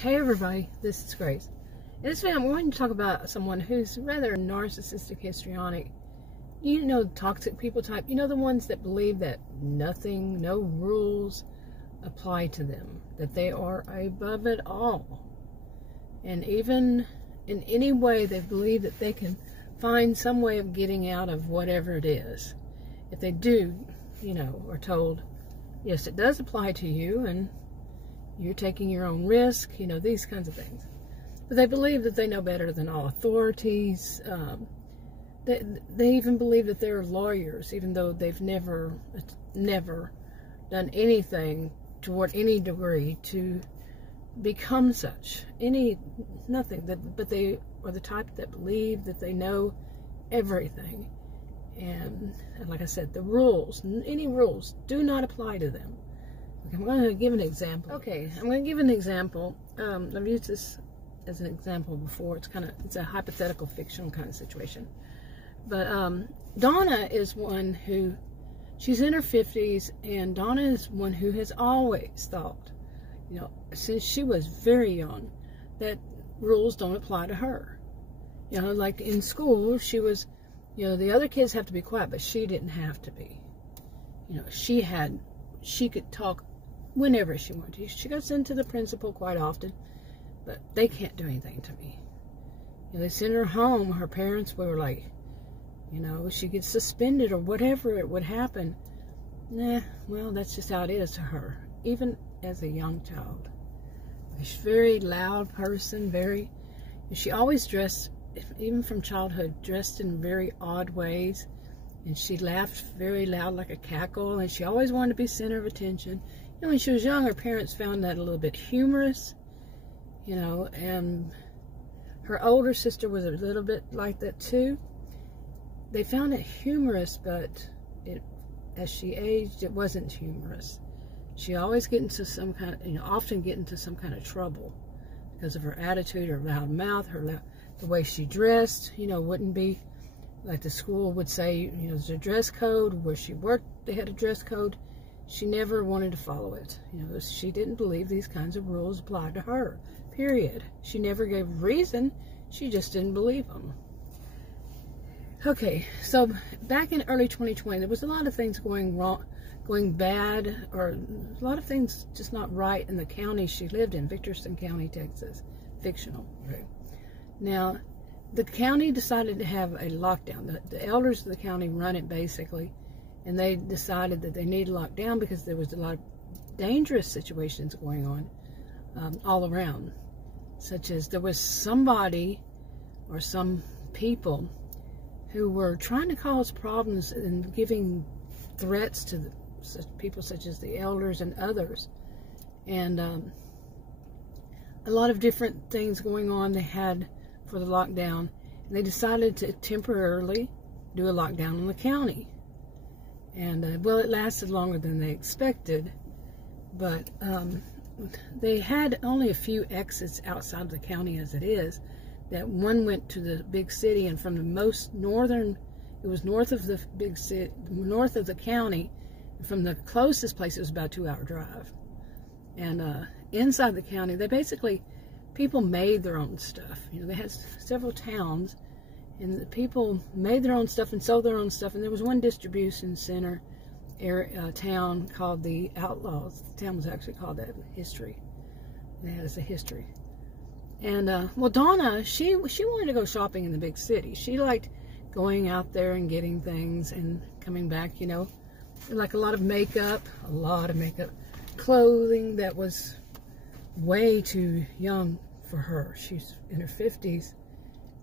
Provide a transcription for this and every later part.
Hey everybody, this is Grace. In this video, I'm going to talk about someone who's rather narcissistic histrionic. You know, toxic people type. You know, the ones that believe that nothing, no rules apply to them, that they are above it all. And even in any way, they believe that they can find some way of getting out of whatever it is. If they do, you know, are told, yes, it does apply to you, and you're taking your own risk, you know, these kinds of things. But they believe that they know better than all authorities. They even believe that they're lawyers, even though they've never done anything toward any degree to become such. Nothing. But they are the type that believe that they know everything. And like I said, the rules, any rules, do not apply to them. I'm going to give an example. Okay, I'm going to give an example. I've used this as an example before. It's a hypothetical fictional kind of situation. But Donna is one who, she's in her 50s, and Donna is one who has always thought, you know, since she was very young, that rules don't apply to her. You know, like in school, she was, you know, the other kids have to be quiet, but she didn't have to be. You know, she could talk whenever she wanted to. She goes into the principal quite often, but they can't do anything to me. You know, they send her home. Her parents were like, you know, she gets suspended or whatever it would happen. Nah, well, that's just how it is to her, even as a young child. She's a very loud person, she always dressed, even from childhood, dressed in very odd ways. And she laughed very loud, like a cackle, and she always wanted to be center of attention. You know, when she was young, her parents found that a little bit humorous, you know, and her older sister was a little bit like that too. They found it humorous, but as she aged, it wasn't humorous. She always get into some kind of, you know, often get into some kind of trouble because of her attitude, her loud mouth, the way she dressed, you know, wouldn't be like the school would say, you know, there's a dress code. Where she worked, they had a dress code. She never wanted to follow it. You know, she didn't believe these kinds of rules applied to her, period. She never gave reason. She just didn't believe them. Okay, so back in early 2020, there was a lot of things going wrong, going bad, or a lot of things just not right in the county she lived in, Victorson County, Texas. Fictional. Okay. Now, the county decided to have a lockdown. The elders of the county run it basically, and they decided that they need to lock down because there was a lot of dangerous situations going on all around, such as there was somebody or some people who were trying to cause problems and giving threats to people such as the elders and others, and a lot of different things going on they had for the lockdown, and they decided to temporarily do a lockdown in the county. And well, it lasted longer than they expected, but they had only a few exits outside of the county as it is. That one went to the big city, and from the most northern, it was north of the big city, north of the county, and from the closest place it was about a 2-hour drive. And inside the county, they basically, people made their own stuff. You know, they had several towns, and the people made their own stuff and sold their own stuff. And there was one distribution center town called the Outlaws. The town was actually called that. History. They had as a history. And well, Donna, she wanted to go shopping in the big city. She liked going out there and getting things and coming back. You know, like a lot of makeup, clothing that was way too young for her. She's in her 50s,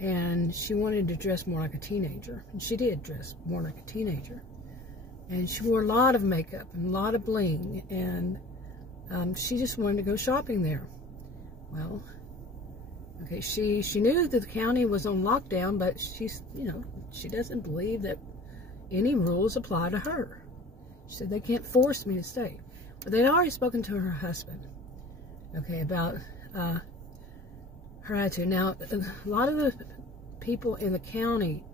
and she wanted to dress more like a teenager, and she did dress more like a teenager. And she wore a lot of makeup and a lot of bling, and she just wanted to go shopping there. Well, okay, she knew that the county was on lockdown, but she's, you know, she doesn't believe that any rules apply to her. She said, they can't force me to stay. But they'd already spoken to her husband, okay, about her attitude. Now, a lot of the people in the county,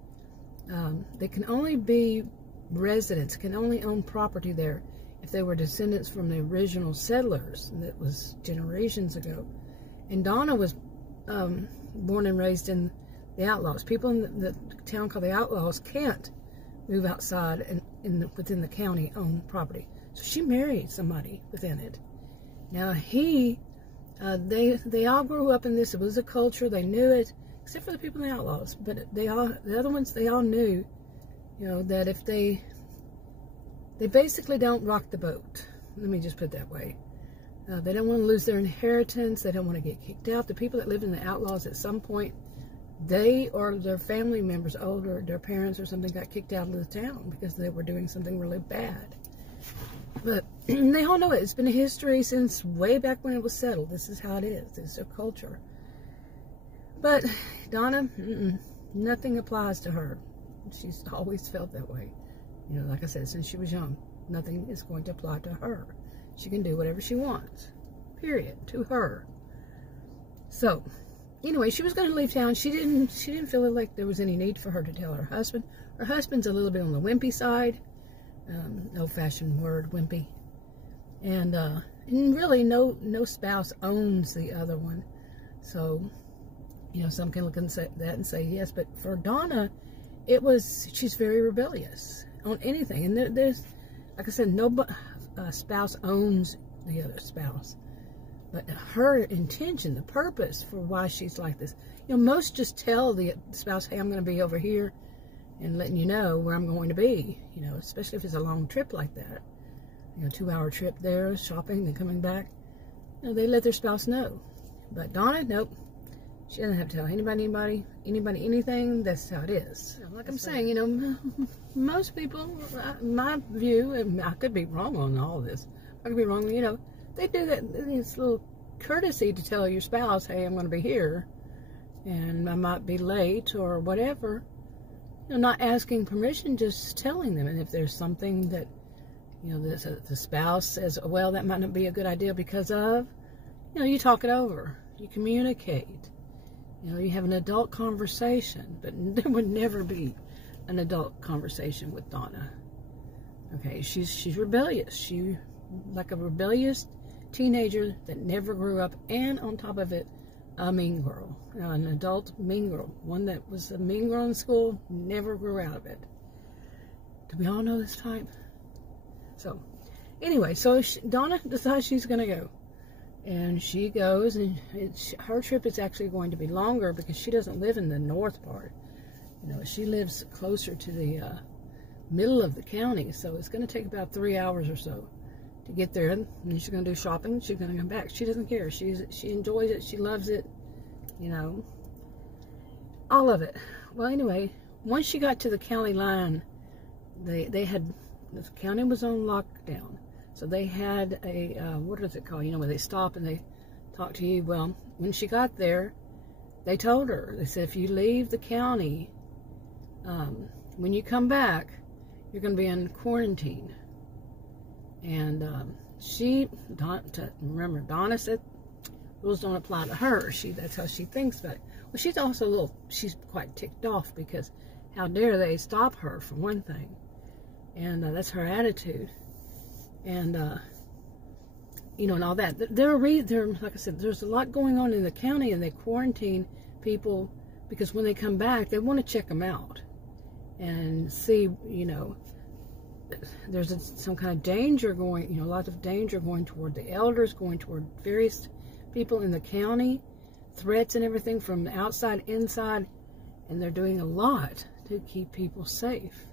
they can only be residents, can only own property there if they were descendants from the original settlers, and that was generations ago. And Donna was born and raised in the Outlaws. People in the town called the Outlaws can't move outside and within the county-owned property. So she married somebody within it. Now they all grew up in this. It was a culture. They knew it, except for the people in the Outlaws. But the other ones, they all knew, that if they basically don't rock the boat. Let me just put it that way. They don't want to lose their inheritance. They don't want to get kicked out. The people that lived in the Outlaws at some point, they or their family members, older, their parents or something, got kicked out of the town because they were doing something really bad. But they all know it. It's been a history since way back when it was settled. This is how it is. This is their culture. But Donna, nothing applies to her. She's always felt that way. Like I said, since she was young, nothing is going to apply to her. She can do whatever she wants, period, to her. So, anyway, she was going to leave town. She didn't feel like there was any need for her to tell her husband. Her husband's a little bit on the wimpy side, old-fashioned word, wimpy. And really, no spouse owns the other one. So, some can look at that and say yes. But for Donna, she's very rebellious on anything. And there's, like I said, no spouse owns the other spouse. But her intention, the purpose for why she's like this, most just tell the spouse, hey, I'm going to be over here, and letting you know where I'm going to be, especially if it's a long trip like that. 2-hour trip there, shopping, then coming back. They let their spouse know. But Donna, nope. She doesn't have to tell anybody, anything. That's how it is. Like I'm saying, most people, my view, and I could be wrong on all this. I could be wrong, they do that. It's a little courtesy to tell your spouse, hey, I'm going to be here, and I might be late or whatever. Not asking permission, just telling them. And if there's something that, the spouse says, well, that might not be a good idea because of, you talk it over. You communicate. You have an adult conversation, but there would never be an adult conversation with Donna. Okay, she's rebellious. She, like a rebellious teenager that never grew up, and on top of it, a mean girl. An adult mean girl. One that was a mean girl in school, never grew out of it. Do we all know this type? So, anyway, so Donna decides she's going to go. And she goes, and her trip is actually going to be longer because she doesn't live in the north part. She lives closer to the middle of the county, so it's going to take about 3 hours or so to get there. And then she's going to do shopping. She's going to come back. She doesn't care. She enjoys it. She loves it. All of it. Well, anyway, once she got to the county line, the county was on lockdown. So they had a, what is it called? Where they stop and they talk to you. Well, when she got there, they told her, they said, if you leave the county, when you come back, you're going to be in quarantine. And remember, Donna said rules don't apply to her. That's how she thinks about it. Well, she's also she's quite ticked off because how dare they stop her, for one thing. And that's her attitude. And, and all that. Like I said, there's a lot going on in the county, and they quarantine people because when they come back, they want to check them out and see, there's some kind of danger going, lots of danger going toward the elders, going toward various people in the county, threats and everything from outside, inside, and they're doing a lot to keep people safe.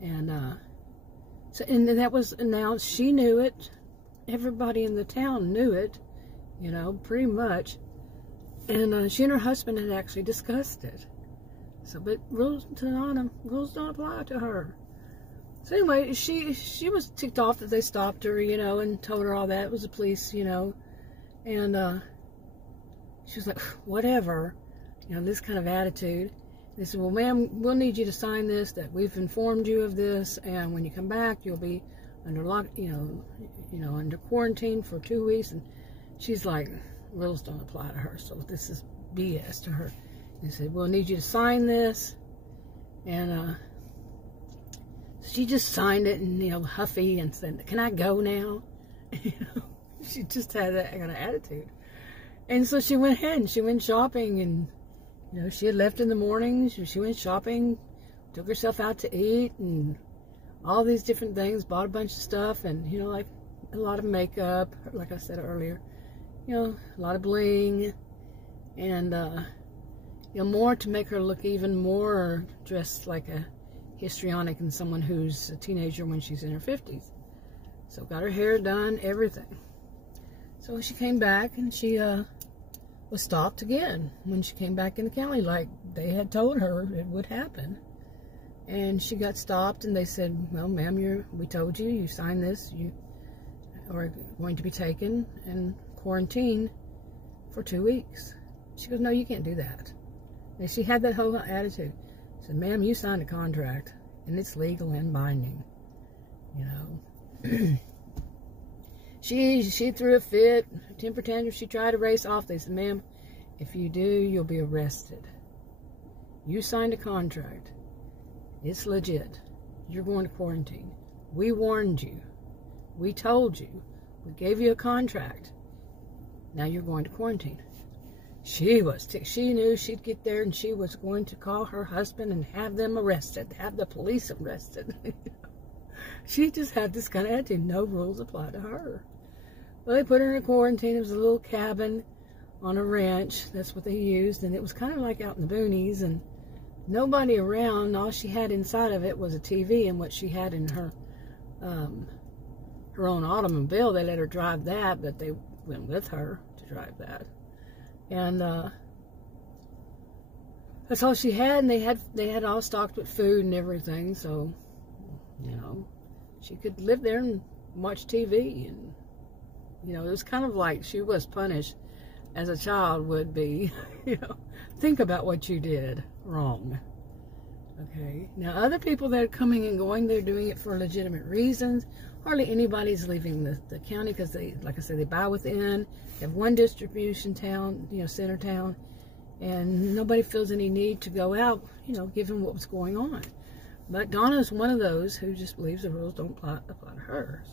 And, so, and that was announced. She knew it. Everybody in the town knew it, pretty much. And she and her husband had actually discussed it. So, but rules don't apply to her. So anyway, she was ticked off that they stopped her, and told her all that. It was the police, and she was like, whatever, this kind of attitude. They said, well, ma'am, we'll need you to sign this, that we've informed you of this, and when you come back, you'll be under under quarantine for 2 weeks. And she's like, rules don't apply to her, so this is BS to her. They said, we'll need you to sign this, and she just signed it, and huffy, and said, can I go now? She just had that kind of attitude. And so she went ahead and she went shopping, and, you know, she had left in the morning. She went shopping, took herself out to eat, and all these different things, bought a bunch of stuff, and, you know, like a lot of makeup, like I said earlier, you know, a lot of bling, and, you know, more to make her look even more dressed like a histrionic and someone who's a teenager when she's in her 50s. So got her hair done, everything. So she came back, and she was stopped again when she came back in the county, like they had told her it would happen. And she got stopped, and they said, well, ma'am, we told you, you signed this, you are going to be taken and quarantined for 2 weeks. She goes, no, you can't do that. And she had that whole attitude. I said, ma'am, you signed a contract, and it's legal and binding, you know. She threw a fit, a temper tantrum. She tried to race off. They said, ma'am, if you do, you'll be arrested. You signed a contract. It's legit. You're going to quarantine. We warned you. We told you. We gave you a contract. Now you're going to quarantine. She was ticked. She knew she'd get there, and she was going to call her husband and have them arrested, have the police arrested. She just had this kind of attitude. No rules apply to her. Well, they put her in a quarantine. It was a little cabin on a ranch. That's what they used. And it was kind of like out in the boonies, and nobody around. All she had inside of it was a TV, and what she had in her own automobile. They let her drive that, but they went with her to drive that. And that's all she had. And they had all stocked with food and everything. So, you know, she could live there and watch TV. And, you know, it was kind of like she was punished as a child would be. You know, think about what you did wrong. Okay. Now, other people that are coming and going, they're doing it for legitimate reasons. Hardly anybody's leaving the county because they, like I said, they buy within. They have one distribution town, you know, center town, and nobody feels any need to go out, you know, given what was going on. But Donna is one of those who just believes the rules don't apply to her.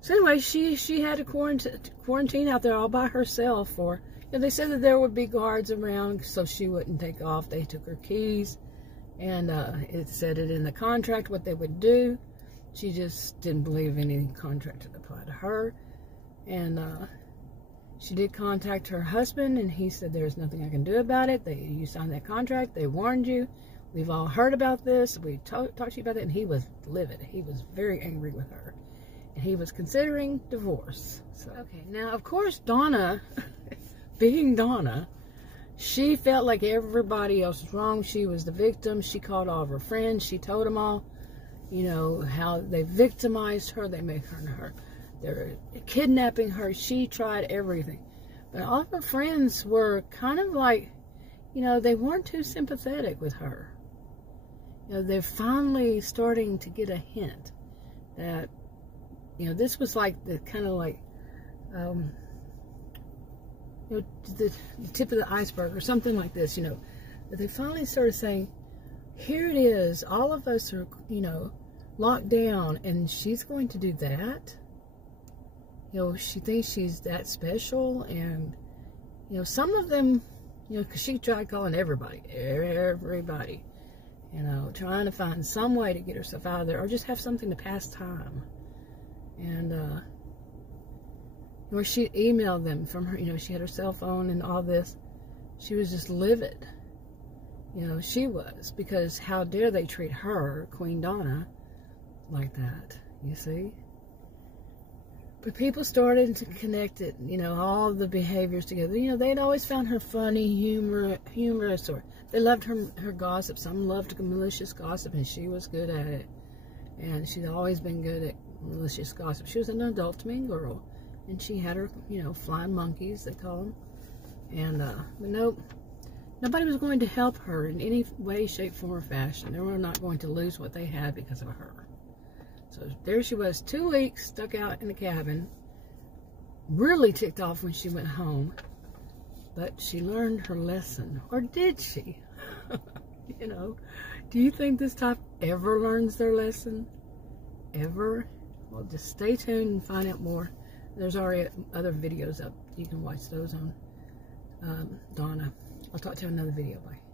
So anyway, she had to quarantine out there all by herself for, you know, they said that there would be guards around so she wouldn't take off. They took her keys, and it said it in the contract what they would do. She just didn't believe any contract would apply to her. And she did contact her husband, and he said, there's nothing I can do about it. You signed that contract. They warned you. We've all heard about this. We talked to you about it. And he was livid. He was very angry with her. And he was considering divorce. So, okay, now, of course, Donna, being Donna, she felt like everybody else was wrong. She was the victim. She called all of her friends. She told them all, you know, how they victimized her. They made her, they're kidnapping her. She tried everything. But all of her friends were kind of like, you know, they weren't too sympathetic with her. You know, they're finally starting to get a hint that, you know, this was like the kind of like, you know, the tip of the iceberg or something like this, you know. That they finally started saying, here it is. All of us are, you know, locked down, and she's going to do that. You know, she thinks she's that special, and, you know, some of them, you know, because she tried calling everybody, you know, trying to find some way to get herself out of there, or just have something to pass time. And, where she emailed them from her, you know, she had her cell phone and all this. She was just livid. You know, she was, because how dare they treat her, Queen Donna, like that, you see? But people started to connect it, you know, all the behaviors together. You know, they'd always found her funny, humorous, or they loved her gossip. Some loved malicious gossip, and she was good at it. And she'd always been good at malicious gossip. She was an adult mean girl, and she had her, you know, flying monkeys, they call them. And, but nope. Nobody was going to help her in any way, shape, form, or fashion. They were not going to lose what they had because of her. So there she was, 2 weeks, stuck out in the cabin. Really ticked off when she went home. But she learned her lesson. Or did she? You know, do you think this type ever learns their lesson? Ever? Well, just stay tuned and find out more There's already other videos up. You can watch those on Donna. I'll talk to you in another video. Bye.